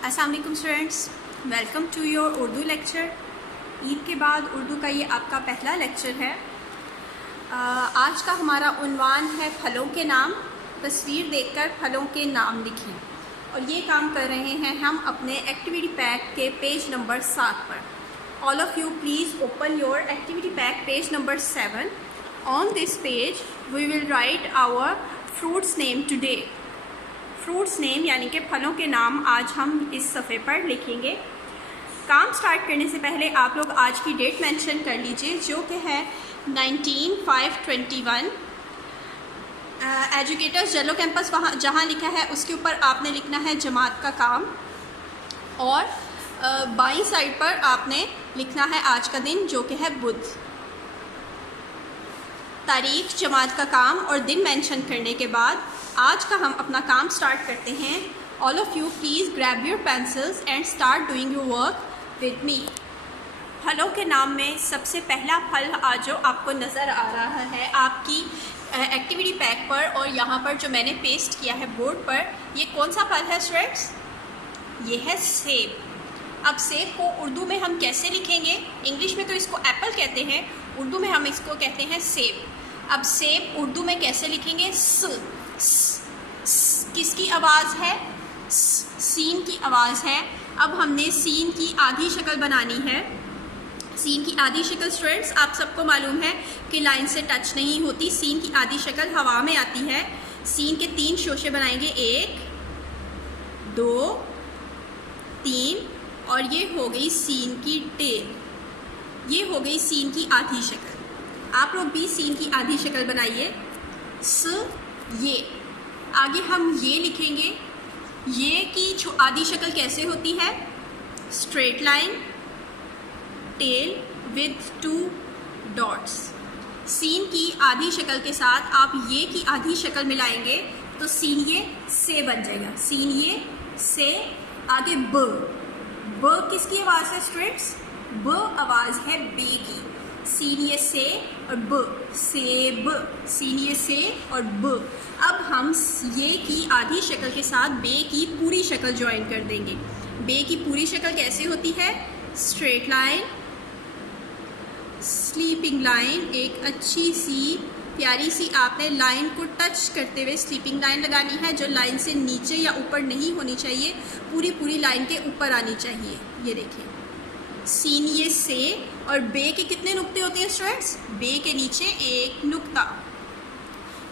अस्सलाम वालेकुम students, welcome to your Urdu lecture. Eid के बाद उर्दू का ये आपका पहला लेक्चर है। आज का हमारा उन्वान है फलों के नाम। तस्वीर देखकर फलों के नाम लिखें। और ये काम कर रहे हैं हम अपने एक्टिविटी पैक के पेज नंबर 7 पर। All of you please open your activity pack page number 7। On this page we will write our fruits name today. Fruits name यानी कि फलों के नाम आज हम इस सफ़े पर लिखेंगे। काम स्टार्ट करने से पहले आप लोग आज की डेट मेंशन कर लीजिए, जो कि है 19/5/21। एजुकेटर्स येलो कैंपस वहाँ जहाँ लिखा है उसके ऊपर आपने लिखना है जमात का काम, और बाईं साइड पर आपने लिखना है आज का दिन, जो कि है बुध। तारीख, जमात का काम और दिन मेंशन करने के बाद आज का हम अपना काम स्टार्ट करते हैं। All of you please grab your pencils and start doing your work with me. फलों के नाम में सबसे पहला फल आज जो आपको नज़र आ रहा है आपकी एक्टिविटी पैक पर और यहाँ पर जो मैंने पेस्ट किया है बोर्ड पर, ये कौन सा फल है स्टूडेंट्स? ये है सेब। अब सेब को उर्दू में हम कैसे लिखेंगे? इंग्लिश में तो इसको एप्पल कहते हैं, उर्दू में हम इसको कहते हैं सेब। अब सेब उर्दू में कैसे लिखेंगे? किसकी आवाज़ है? सीन की आवाज़ है। अब हमने सीन की आधी शक्ल बनानी है। सीन की आधी शक्ल स्टूडेंट्स आप सबको मालूम है कि लाइन से टच नहीं होती। सीन की आधी शक्ल हवा में आती है। सीन के 3 शोशे बनाएंगे, 1 2 3, और ये हो गई सीन की टेल। ये हो गई सीन की आधी शक्ल। आप लोग भी सीन की आधी शक्ल बनाइए। ये आगे हम ये लिखेंगे। ये की आधी शक्ल कैसे होती है? Straight line, tail with 2 dots. सीन की आधी शक्ल के साथ आप ये की आधी शक्ल मिलाएंगे तो सीन ये से बन जाएगा। सीन ये से, आगे ब किसकी आवाज़ है स्टूडेंट्स? ब आवाज़ है बे की। सीन ये से और ब, सेब। सीन ये से और ब। अब हम ये की आधी शक्ल के साथ बे की पूरी शक्ल ज्वाइन कर देंगे। बे की पूरी शक्ल कैसे होती है? Straight line, sleeping line. एक अच्छी सी प्यारी सी आपने लाइन को टच करते हुए स्लीपिंग लाइन लगानी है, जो लाइन से नीचे या ऊपर नहीं होनी चाहिए, पूरी लाइन के ऊपर आनी चाहिए। ये देखिए, सीन ये से और बे के कितने नुक्ते होते हैं स्टूडेंट्स? बे के नीचे एक नुक्ता।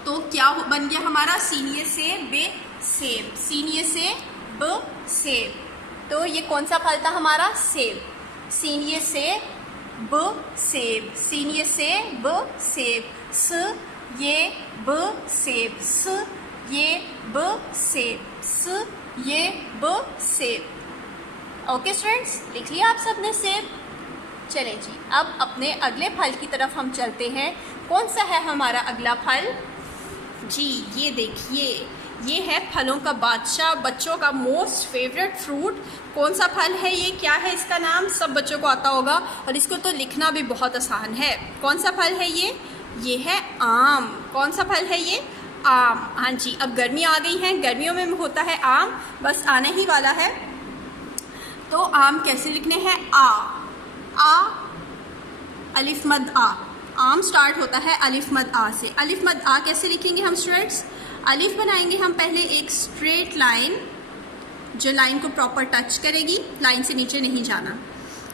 तो क्या बन गया हमारा? सीन ये से बे सेब। सीन ये से ब सेब। तो ये कौन सा फल था हमारा? सेब। सीन ये से ब सेब। सीन ये से ब सेब। स ये ब सेब। स ये ब सेब। स ये ब सेब। ओके स्टूडेंट्स, लिख लिया आप सबने सेब? चले जी, अब अपने अगले फल की तरफ हम चलते हैं। कौन सा है हमारा अगला फल? जी ये देखिए, ये है फलों का बादशाह, बच्चों का मोस्ट फेवरेट फ्रूट। कौन सा फल है ये? क्या है इसका नाम? सब बच्चों को आता होगा और इसको तो लिखना भी बहुत आसान है। कौन सा फल है ये? ये है आम। कौन सा फल है ये? आम। हाँ जी, अब गर्मी आ गई है, गर्मियों में होता है आम, बस आने ही वाला है। तो आम कैसे लिखने हैं? आ अलिफ मद आ। आम स्टार्ट होता है अलिफ मद आ से। अलिफ मद आ कैसे लिखेंगे हम स्टूडेंट्स? अलिफ बनाएंगे हम पहले एक स्ट्रेट लाइन, जो लाइन को प्रॉपर टच करेगी, लाइन से नीचे नहीं जाना।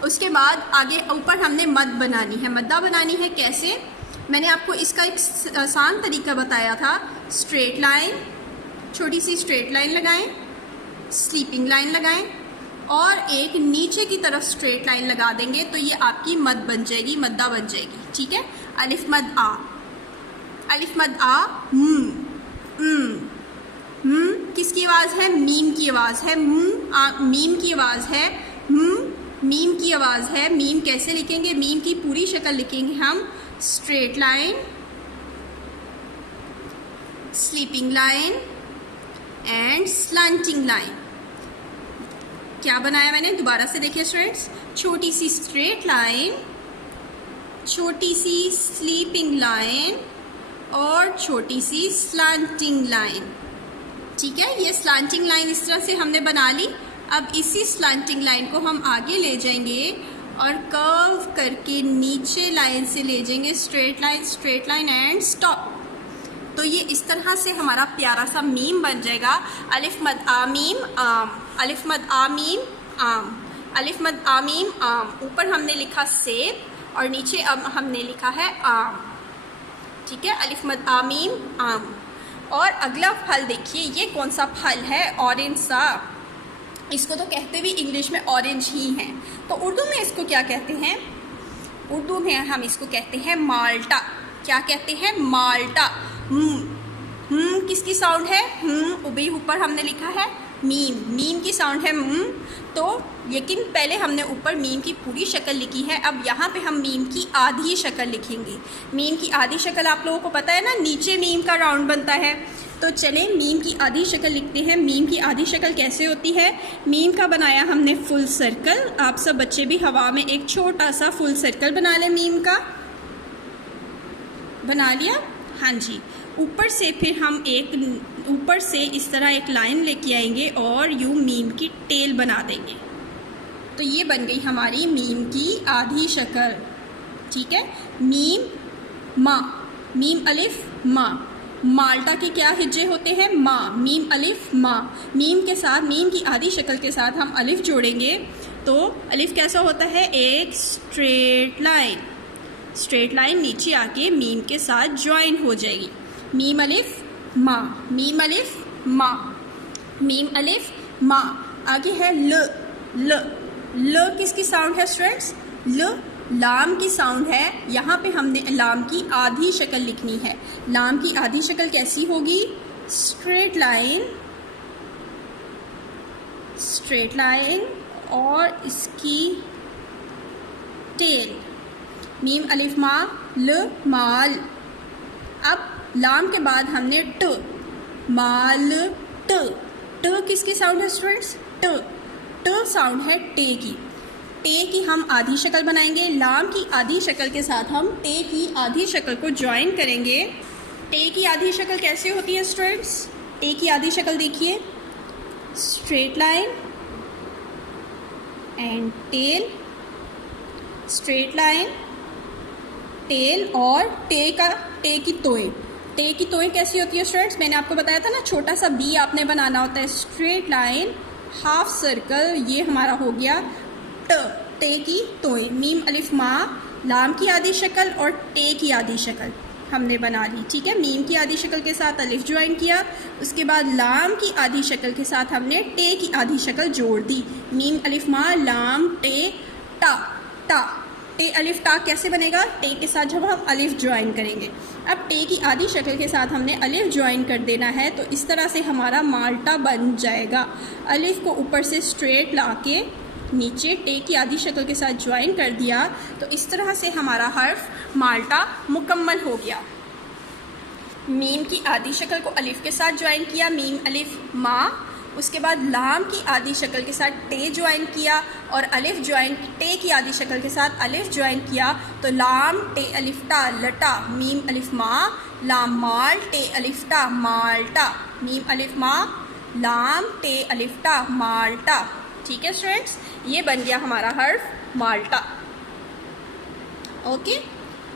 उसके बाद आगे ऊपर हमने मद बनानी है, मद्दा बनानी है। कैसे? मैंने आपको इसका एक आसान तरीका बताया था। स्ट्रेट लाइन, छोटी सी स्ट्रेट लाइन लगाएं, स्लीपिंग लाइन लगाएं और एक नीचे की तरफ स्ट्रेट लाइन लगा देंगे तो ये आपकी मद बन जाएगी, मद्दा बन जाएगी। ठीक है? अलिफ मद आ। अलिफ मद आ। किसकी आवाज़ है? मीम की आवाज़ है। मीम की आवाज़ है। मीम की आवाज़ है। मीम कैसे लिखेंगे? मीम की पूरी शक्ल लिखेंगे हम। Straight line, sleeping line and slanting line. क्या बनाया मैंने? दोबारा से देखिए स्टूडेंट्स, छोटी सी स्ट्रेट लाइन, छोटी सी स्लीपिंग लाइन और छोटी सी स्लैंटिंग लाइन। ठीक है, ये स्लैंटिंग लाइन इस तरह से हमने बना ली। अब इसी स्लैंटिंग लाइन को हम आगे ले जाएंगे और कर्व करके नीचे लाइन से ले जाएंगे, स्ट्रेट लाइन एंड स्टॉप। तो ये इस तरह से हमारा प्यारा सा मीम बन जाएगा। अलिफ मद आ मीम आम, अलिफ मद आ मीम आम, अलिफ मद आ मीम आम। ऊपर हमने लिखा सेब और नीचे अब हमने लिखा है आम, ठीक है, अलिफ मद आ मीम आम। और अगला फल देखिए, ये कौन सा फल है, ऑरेंज सा। इसको तो कहते भी इंग्लिश में ऑरेंज ही हैं, तो उर्दू में इसको क्या कहते हैं? उर्दू में हम इसको कहते हैं माल्टा। क्या कहते हैं? माल्टा। किसकी साउंड है? भी ऊपर हमने लिखा है मीम, मीम की साउंड है तो लेकिन पहले हमने ऊपर मीम की पूरी शक्ल लिखी है, अब यहाँ पे हम मीम की आधी शक्ल लिखेंगे। मीम की आधी शक्ल आप लोगों को पता है ना, नीचे मीम का राउंड बनता है। तो चलें मीम की आधी शक्ल लिखते हैं। मीम की आधी शक्ल कैसे होती है? मीम का बनाया हमने फुल सर्कल। आप सब बच्चे भी हवा में एक छोटा सा फुल सर्कल बना लें। मीम का बना लिया? हाँ जी। ऊपर से फिर हम ऊपर से इस तरह एक लाइन लेके आएंगे और यूँ मीम की टेल बना देंगे। तो ये बन गई हमारी मीम की आधी शक्ल, ठीक है। मीम मा, मीम अलिफ मा। माल्टा के क्या हिज्जे होते हैं? मा, मीम अलिफ मा। मीम के साथ, मीम की आधी शक्ल के साथ हम अलिफ जोड़ेंगे तो अलिफ कैसा होता है? एक स्ट्रेट लाइन। स्ट्रेट लाइन नीचे आके मीम के साथ ज्वाइन हो जाएगी। मीम अलिफ मा, मीम अलिफ मा, मीम अलिफ मा। आगे है ल, ल। ल किसकी साउंड है स्टूडेंट्स? ल लाम की साउंड है। यहाँ पे हमने लाम की आधी शक्ल लिखनी है। लाम की आधी शक्ल कैसी होगी? स्ट्रेट लाइन, स्ट्रेट लाइन और इसकी टेल। मीम अलिफ मा, ल माल। अब लाम के बाद हमने ट, माल ट। ट किसकी साउंड है स्टूडेंट्स? ट। ट साउंड है टे की। टे की हम आधी शक्ल बनाएंगे। लाम की आधी शक्ल के साथ हम टे की आधी शक्ल को ज्वाइन करेंगे। टे की आधी शक्ल कैसे होती है स्टूडेंट्स? टे की आधी शक्ल देखिए, straight line and tail, straight line tail और टे की तोएं। टे की तोएं कैसी होती है स्टूडेंट्स? मैंने आपको बताया था ना, छोटा सा बी आपने बनाना होता है। स्ट्रेट लाइन, हाफ सर्कल, ये हमारा हो गया ट, टे की तोएं। मीम अलिफ मा, लाम की आधी शक्ल और टे की आधी शक्ल हमने बना ली, ठीक है। मीम की आधी शक्ल के साथ अलिफ ज्वाइन किया, उसके बाद लाम की आधी शक्ल के साथ हमने टे की आधी शक्ल जोड़ दी। मीम अलिफ मा, लाम टे टा, टा। टे अलिफ टा कैसे बनेगा? टे के साथ जब हम अलिफ ज्वाइन करेंगे। अब टे की आधी शक्ल के साथ हमने अलिफ ज्वाइन कर देना है, तो इस तरह से हमारा माल्टा बन जाएगा। अलिफ को ऊपर से स्ट्रेट लाके नीचे टे की आधी शक्ल के साथ ज्वाइन कर दिया, तो इस तरह से हमारा हर्फ माल्टा मुकम्मल हो गया। मीम की आधी शक्ल को अलिफ के साथ ज्वाइन किया, मीम अलिफ मा। उसके बाद लाम की आधी शक्ल के साथ टे ज्वाइन किया और अलिफ ज्वाइन, टे की आधी शक्ल के साथ अलिफ ज्वाइन किया, तो लाम टे अलिफ टा लटा। मीम अलिफ मा, लाम माल टे अलिफ टा माल्टा। मीम अलिफ मा, लाम टे अलिफ टा माल्टा, ठीक है स्टूडेंट्स। ये बन गया हमारा हर्फ माल्टा। ओके,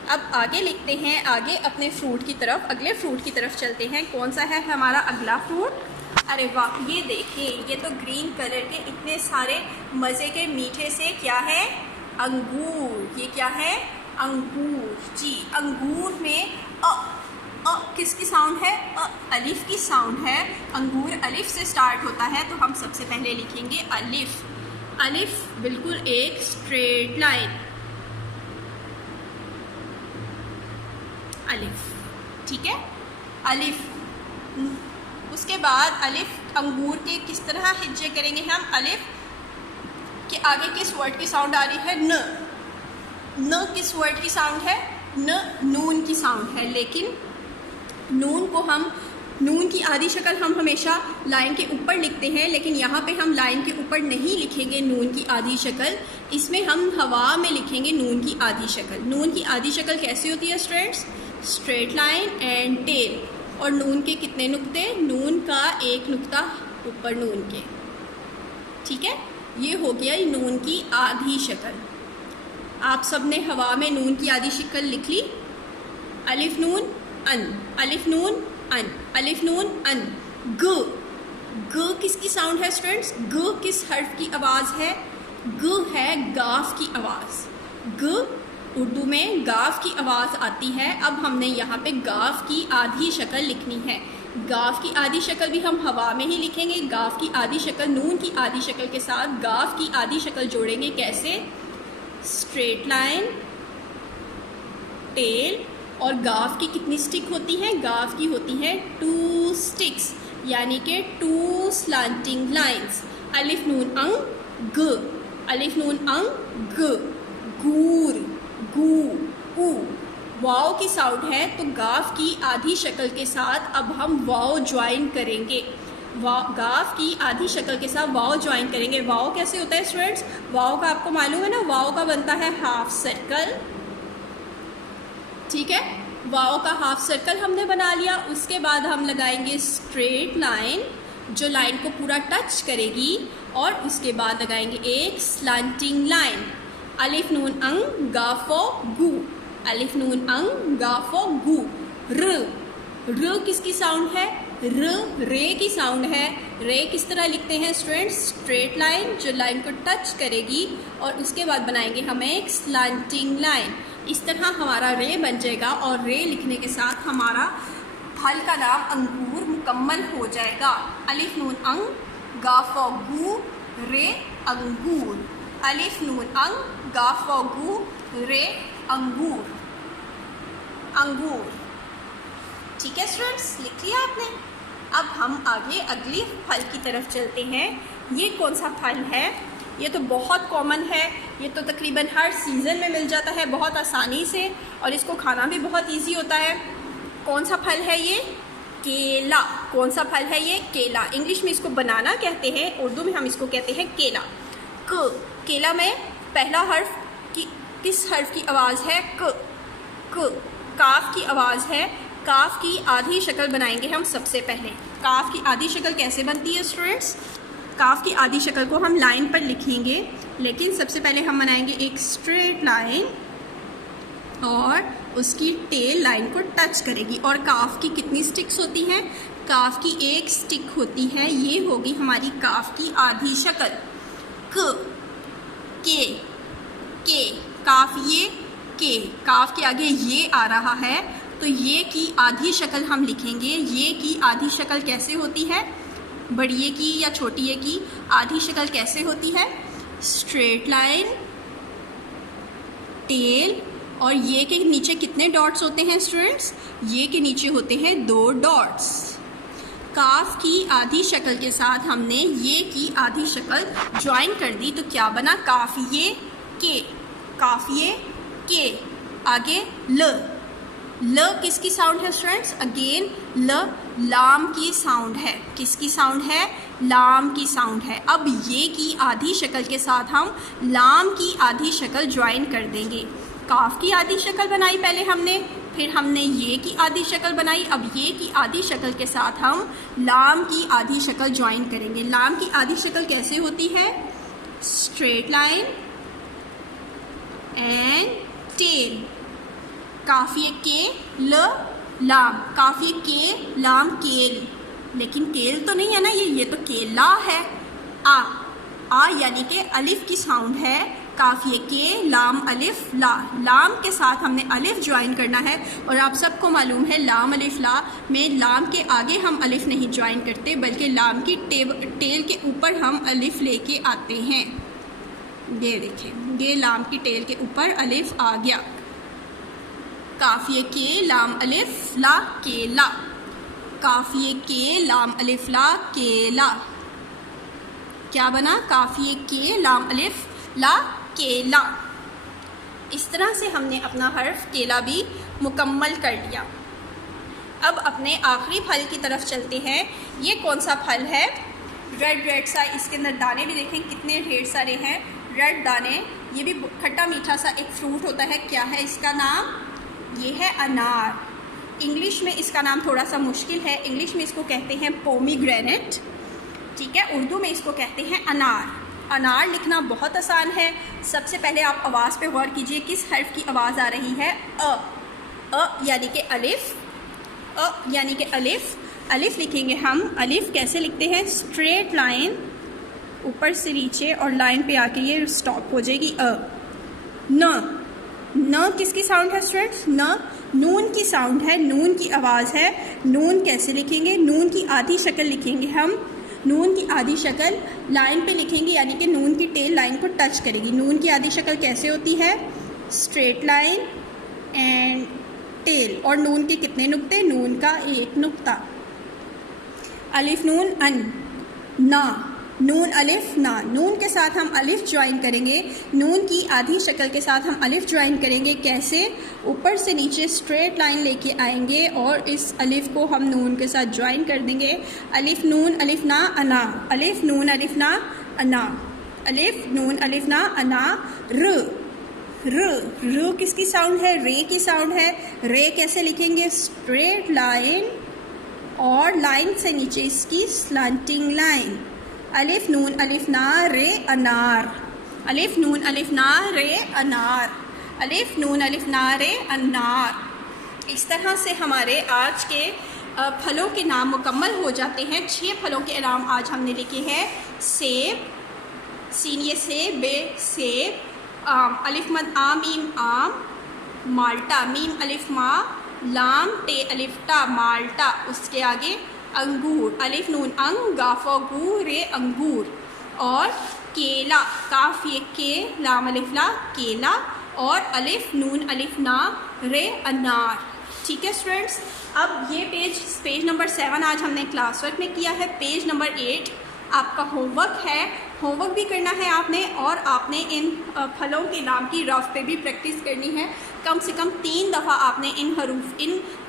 अब आगे लिखते हैं, आगे अपने फ्रूट की तरफ, अगले फ्रूट की तरफ चलते हैं। कौन सा है हमारा अगला फ्रूट? अरे वाह, ये देखिए, ये तो ग्रीन कलर के इतने सारे मज़े के मीठे से क्या है? अंगूर। ये क्या है? अंगूर जी। अंगूर में किसकी साउंड है? अलिफ की साउंड है। अंगूर अलिफ से स्टार्ट होता है, तो हम सबसे पहले लिखेंगे अलिफ। अलिफ बिल्कुल एक स्ट्रेट लाइन, अलिफ, ठीक है, अलिफ। उसके बाद अलिफ अंगूर के किस तरह हिज्जे करेंगे हम? अलिफ के आगे किस वर्ड की साउंड आ रही है? न। न किस वर्ड की साउंड है? न नून की साउंड है, लेकिन नून को हम, नून की आधी शक्ल हम हमेशा लाइन के ऊपर लिखते हैं, लेकिन यहाँ पे हम लाइन के ऊपर नहीं लिखेंगे नून की आधी शक्ल, इसमें हम हवा में लिखेंगे नून की आधी शक्ल। नून की आधी शक्ल कैसी होती है students? Straight line and tail. और नून के कितने नुक्ते? नून का एक नुक्ता ऊपर नून के, ठीक है, ये हो गया नून की आधी शक्ल। आप सब ने हवा में नून की आधी शक्ल लिख ली। अलिफ नून अन, अलिफ नून अन, अलिफ नून अन। ग, ग किसकी साउंड है स्टूडेंट्स? ग किस हर्फ की आवाज़ है? ग है गाफ की आवाज़। ग उर्दू में गाफ की आवाज़ आती है। अब हमने यहाँ पे गाफ की आधी शक्ल लिखनी है। गाफ की आधी शक्ल भी हम हवा में ही लिखेंगे। गाफ की आधी शक्ल नून की आधी शक्ल के साथ गाफ की आधी शक्ल जोड़ेंगे। कैसे? स्ट्रेट लाइन, टेल, और गाफ की कितनी स्टिक होती हैं? गाफ की होती हैं 2 स्टिक्स, यानी कि 2 स्लांटिंग लाइंस। अलिफ नून अंग ग, अलिफ नून अंग ग, गूर, गू, ऊ। वाव की साउंड है तो गाफ की आधी शक्ल के साथ अब हम वाव ज्वाइन करेंगे। गाफ की आधी शक्ल के साथ वाव ज्वाइन करेंगे। वाव कैसे होता है स्टूडेंट्स? वाव का आपको मालूम है ना, वाव का बनता है हाफ सर्कल। ठीक है, वाव का हाफ सर्कल हमने बना लिया। उसके बाद हम लगाएंगे स्ट्रेट लाइन जो लाइन को पूरा टच करेगी, और उसके बाद लगाएंगे एक स्लांटिंग लाइन। अलिफ नून अंग गाफो गू, अलिफ नून अंग गाफो गू। र, र किसकी साउंड है? र, रे की साउंड है। रे किस तरह लिखते हैं स्टूडेंट्स? स्ट्रेट लाइन जो लाइन को टच करेगी, और उसके बाद बनाएंगे हम एक स्लांटिंग लाइन। इस तरह हमारा रे बन जाएगा, और रे लिखने के साथ हमारा फल का नाम अंगूर मुकम्मल हो जाएगा। अलिफ नून अंग गाफो गू, रे अंगूर। अलिफ नून अंग गाफो गू, रे अंगूर, अंगूर। ठीक है स्टूडेंट्स, लिख लिया आपने। अब हम आगे अगली फल की तरफ चलते हैं। ये कौन सा फल है? ये तो बहुत कॉमन है, ये तो तकरीबन हर सीज़न में मिल जाता है बहुत आसानी से, और इसको खाना भी बहुत इजी होता है। कौन सा फल है ये? केला। कौन सा फल है ये? केला। इंग्लिश में इसको बनाना कहते हैं, उर्दू में हम इसको कहते हैं केला। क, केला में पहला हर्फ किस हर्फ की आवाज़ है? क, क। काफ की आवाज़ है। काफ की आधी शक्ल बनाएंगे हम सबसे पहले। काफ की आधी शक्ल कैसे बनती है स्टूडेंट्स? काफ की आधी शक्ल को हम लाइन पर लिखेंगे, लेकिन सबसे पहले हम बनाएंगे एक स्ट्रेट लाइन, और उसकी टेल लाइन को टच करेगी। और काफ की कितनी स्टिक्स होती हैं? काफ की एक स्टिक होती है। ये होगी हमारी काफ की आधी शक्ल। क, के, काफ ये के, काफ के आगे ये आ रहा है, तो ये की आधी शक्ल हम लिखेंगे। ये की आधी शक्ल कैसे होती है? बड़िए की या छोटिए की आधी शक्ल कैसे होती है? स्ट्रेट लाइन, टेल, और ये के नीचे कितने डॉट्स होते हैं स्टूडेंट्स? ये के नीचे होते हैं 2 डॉट्स। काफ की आधी शक्ल के साथ हमने ये की आधी शक्ल ज्वाइन कर दी, तो क्या बना? काफिए के, काफिए के। आगे ल, ल किसकी साउंड है स्टूडेंट्स? अगेन ल, लाम की साउंड है। किसकी साउंड है? लाम की साउंड है। अब ये की आधी शक्ल के साथ हम लाम की आधी शक्ल ज्वाइन कर देंगे। काफ की आधी शक्ल बनाई पहले हमने, फिर हमने ये की आधी शक्ल बनाई। अब ये की आधी शक्ल के साथ हम लाम की आधी शक्ल ज्वाइन करेंगे। लाम की आधी शक्ल कैसे होती है? Straight line and tail. काफिए के ल, लाम, काफिए के लाम केल, लेकिन केल तो नहीं है ना, ये तो केला है। आ यानी कि अलिफ की साउंड है। काफिए के लाम अलिफ ला, लाम के साथ हमने अलिफ ज्वाइन करना है। और आप सबको मालूम है लाम अलिफ ला में लाम के आगे हम अलिफ नहीं ज्वाइन करते, बल्कि लाम की टेल के ऊपर हम अलिफ लेके आते हैं। ये देखें, ये लाम की टेल के ऊपर अलिफ आ गया। काफिए के लाम अलिफ ला केला, काफिए के लाम अलिफ ला केला। क्या बना? काफिए के लाम अलिफ ला केला। इस तरह से हमने अपना हर्फ केला भी मुकम्मल कर लिया। अब अपने आखिरी फल की तरफ चलते हैं। ये कौन सा फल है? रेड सा, इसके अंदर दाने भी देखें कितने ढेर सारे हैं, रेड दाने। ये भी खट्टा मीठा सा एक फ्रूट होता है। क्या है इसका नाम? ये है अनार। इंग्लिश में इसका नाम थोड़ा सा मुश्किल है, इंग्लिश में इसको कहते हैं पोमीग्रेनेट। ठीक है, उर्दू में इसको कहते हैं अनार। अनार लिखना बहुत आसान है। सबसे पहले आप आवाज़ पे गौर कीजिए, किस हर्फ की आवाज़ आ रही है? अ यानी कि अलिफ, अ यानी कि अलिफ। अलिफ लिखेंगे हम। अलिफ कैसे लिखते हैं? स्ट्रेट लाइन ऊपर से नीचे और लाइन पे आके ये स्टॉप हो जाएगी। न किसकी साउंड है स्टूडेंट्स? नून की साउंड है, नून की आवाज़ है। नून कैसे लिखेंगे? नून की आधी शक्ल लिखेंगे हम। नून की आधी शक्ल लाइन पे लिखेंगे, यानी कि नून की टेल लाइन को टच करेगी। नून की आधी शक्ल कैसे होती है? Straight line and tail. और नून के कितने नुक्ते? नून का एक नुक्ता। अलिफ नून अन, ना, नून अलिफ ना। नून के साथ हम अलिफ ज्वाइन करेंगे, नून की आधी शक्ल के साथ हम अलिफ ज्वाइन करेंगे। कैसे? ऊपर से नीचे स्ट्रेट लाइन लेके आएंगे और इस अलिफ को हम नून के साथ ज्वाइन कर देंगे। अलिफ नून अलिफ ना अना, अलिफ नून अलिफ ना अना, अलिफ नून अलिफ ना अना। र किसकी साउंड है? रे की साउंड है। रे कैसे लिखेंगे? स्ट्रेट लाइन और लाइन से नीचे इसकी स्लांटिंग लाइन। अलिफ नून अलिफ ना रे अनार, अलिफ नून अलिफ ना रे अनार, अलिफ नून अलिफ ना रे अनार। इस तरह से हमारे आज के फलों के नाम मुकम्मल हो जाते हैं। 6 फलों के नाम आज हमने लिखे हैं। सेब, सीन ये सेब, बे सेब, आम, अलिफ मद आ मीम आम, माल्टा, मीम अलिफ मा, लाम टे अलिफ टा माल्टा। उसके आगे अंगूर, अलिफ नून अंग गाफो गू रे अंगूर। और केला, काफ ये के लाम अलिफ ला केला। और अलिफ नून अलिफ ना रे अनार। ठीक है स्टूडेंट्स, अब ये पेज नंबर 7 आज हमने क्लास वर्क में किया है। पेज नंबर 8 आपका होमवर्क है। होमवर्क भी करना है आपने, और आपने इन फलों के नाम की रफ पे भी प्रैक्टिस करनी है। कम से कम 3 दफ़ा आपने इन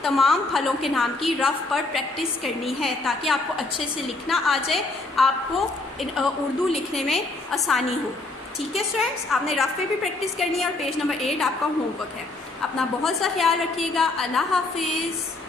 तमाम फलों के नाम की रफ पर प्रैक्टिस करनी है, ताकि आपको अच्छे से लिखना आ जाए, आपको उर्दू लिखने में आसानी हो। ठीक है स्टूडेंट्स, आपने रफ पे भी प्रैक्टिस करनी है और पेज नंबर 8 आपका होमवर्क है। अपना बहुत सा ख्याल रखिएगा। अल्लाह हाफिज़।